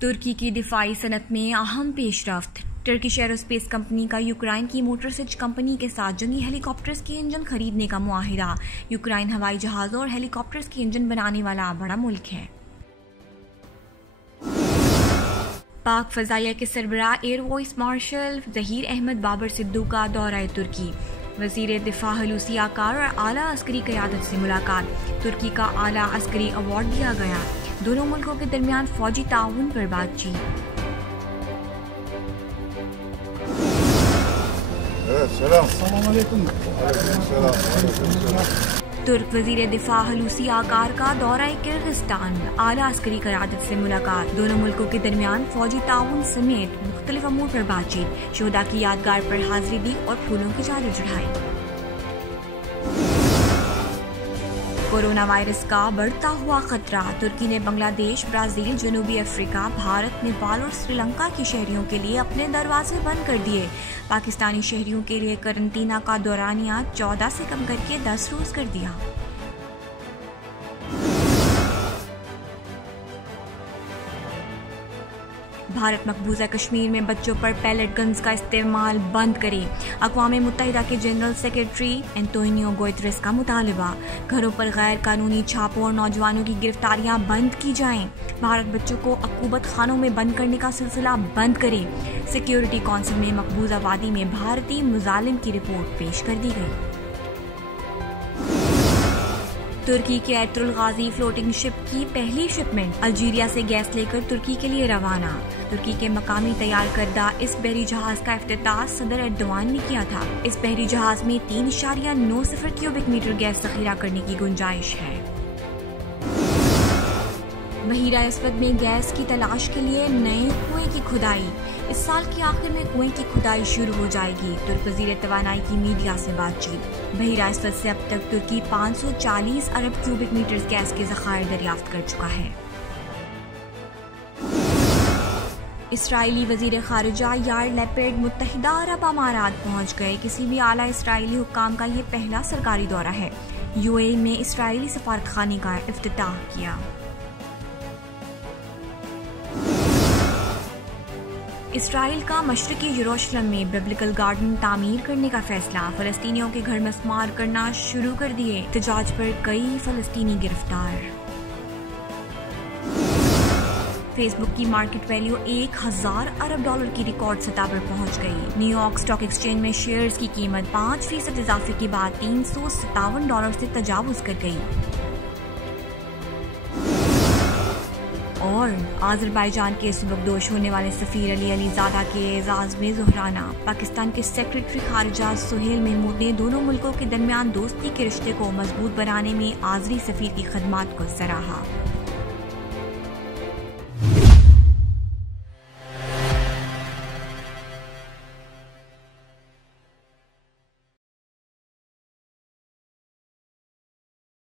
तुर्की की दिफाई सनत में अहम पेशरफ्त। टर्किश एरोस्पेस कंपनी का यूक्रेन की मोटरसिच कंपनी के साथ जंगी हेलीकॉप्टर्स के इंजन खरीदने का मुआहिदा। यूक्रेन हवाई जहाज़ों और हेलीकॉप्टर्स के इंजन बनाने वाला बड़ा मुल्क है। पाक फजाइया के सरबराह air vice marshal Zaheer Ahmed Babar Sidhu का दौरा तुर्की। वज़ीर दिफा हलूसी आकार और आला अस्करी क़यादत से मुलाकात। तुर्की का आला अस्करी अवार्ड दिया गया। दोनों मुल्कों के दरमियान फौजी ताउन पर बातचीत। तुर्क वज़ीर दिफा हलूसी आकार का दौरा किर्गिस्तान। आला अस्करी क़यादत से मुलाकात। दोनों मुल्कों के दरमियान फौजी ताउन समेत मुख्तलिफ अमूर पर बातचीत। शोहदा की यादगार पर हाजिरी दी और फूलों की चादर चढ़ाई। कोरोना वायरस का बढ़ता हुआ खतरा। तुर्की ने बांग्लादेश, ब्राजील, जनूबी अफ्रीका, भारत, नेपाल और श्रीलंका के शहरियों के लिए अपने दरवाजे बंद कर दिए। पाकिस्तानी शहरियों के लिए करंतना का दौरानिया 14 से कम करके 10 रोज कर दिया। भारत मकबूजा कश्मीर में बच्चों पर पैलेट गन्स का इस्तेमाल बंद करे। अक़वाम मुत्तहिदा के जनरल सेक्रेटरी एंटोनियो गुतेरेस का मुतालबा। घरों पर गैर कानूनी छापों और नौजवानों की गिरफ्तारियां बंद की जाएं। भारत बच्चों को अक़ूबत खानों में बंद करने का सिलसिला बंद करे। सिक्योरिटी काउंसिल में मकबूजा वादी में भारतीय मुजालिम की रिपोर्ट पेश कर दी गई। तुर्की के एतरुल गाजी फ्लोटिंग शिप की पहली शिपमेंट अल्जीरिया से गैस लेकर तुर्की के लिए रवाना। तुर्की के मकामी तैयार करदा इस बहरी जहाज का इफ्तिताह सदर एर्दोआन ने किया था। इस बहरी जहाज में 3.90 क्यूबिक मीटर गैस ज़ख़ीरा करने की गुंजाइश है। बहीरा अस्वद में गैस की तलाश के लिए नए कुएं की खुदाई। इस साल के आखिर में कुएं की खुदाई शुरू हो जाएगी। तुर्क वज़ीर तवानाई की मीडिया से बातचीत। बहीरा अस्वद से अब तक तुर्की 540 अरब क्यूबिक मीटर गैस के ज़खायर दरियाफ्त कर चुका है। इसराइली वज़ीर ख़ारिजा यार लैपेड मुत्तहिदा अरब अमारात पहुँच गए। किसी भी आला इसराइली हुक्काम का ये पहला सरकारी दौरा है। यूएई में इसराइली सफारतखाने का इफ्तिताह किया। इसराइल का मशरकी यरूशलेम में बिब्लिकल गार्डन तामीर करने का फैसला। फ़लस्तीनियों के घर मस्मार करना शुरू कर दिए। एहतजाज पर कई फ़लस्तीनी गिरफ्तार। फेसबुक की मार्केट वैल्यू 1000 अरब डॉलर की रिकॉर्ड सतह पर पहुंच गई। न्यूयॉर्क स्टॉक एक्सचेंज में शेयर्स की कीमत 5% इजाफे के बाद $357 से तजावुज कर गई। और आज़रबाईजान के सुबकदोश होने वाले सफ़ीर अली अलीज़ादा के एजाज़ में ज़ुहराना। पाकिस्तान के सेक्रेटरी ख़ारिजा सुहेल महमूद ने दोनों मुल्कों के दरमियान दोस्ती के रिश्ते को मजबूत बनाने में आज़री सफ़ीर की खदमात को सराहा।